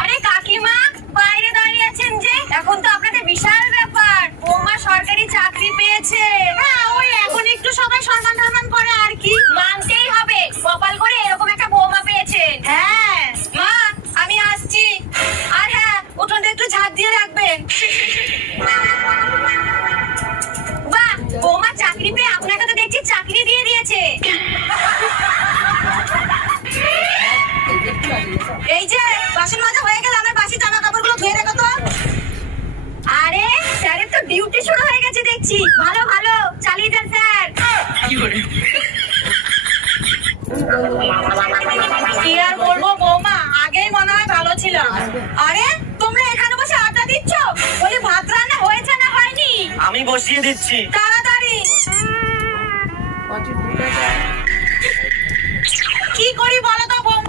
আরে কাকিমা, বাইরে দাঁড়িয়ে আছেন যে? এখন তো আপনাদের বিশাল ব্যাপার, বৌমা সরকারি চাকরি পেয়েছে। হ্যাঁ, ওই এখন একটু সবাই সম্মান টম্মান করে আর কি, মানতেই হবে। কপাল করে এরকম একটা বৌমা পেয়েছে। হ্যাঁ মা, আমি আসছি। আর হ্যাঁ, উঠোনটা একটু ঝাড় দিয়ে রাখবেন। বাহ, বৌমা চাকরি পেয়ে আপনাকে তো দেখছি চাকরি দিয়ে দিয়েছে। এই যে বাসন মাজা হয়ে গেল, আমার বাসি জামা কাপড়গুলো ধুয়ে রাখো তো। আরে স্যারের তো ডিউটি শুরু হয়ে গেছে দেখছি। ভালো ভালো, চালিয়ে যান স্যার। কি আর বলবো বৌমা, আগেই মনে হয় ভালো ছিলাম। আরে তোমরা এখানে বসে আড্ডা দিচ্ছ? বলি ভাত রান্না হয়েছে না হয়নি? আমি বসিয়ে দিচ্ছি। তারা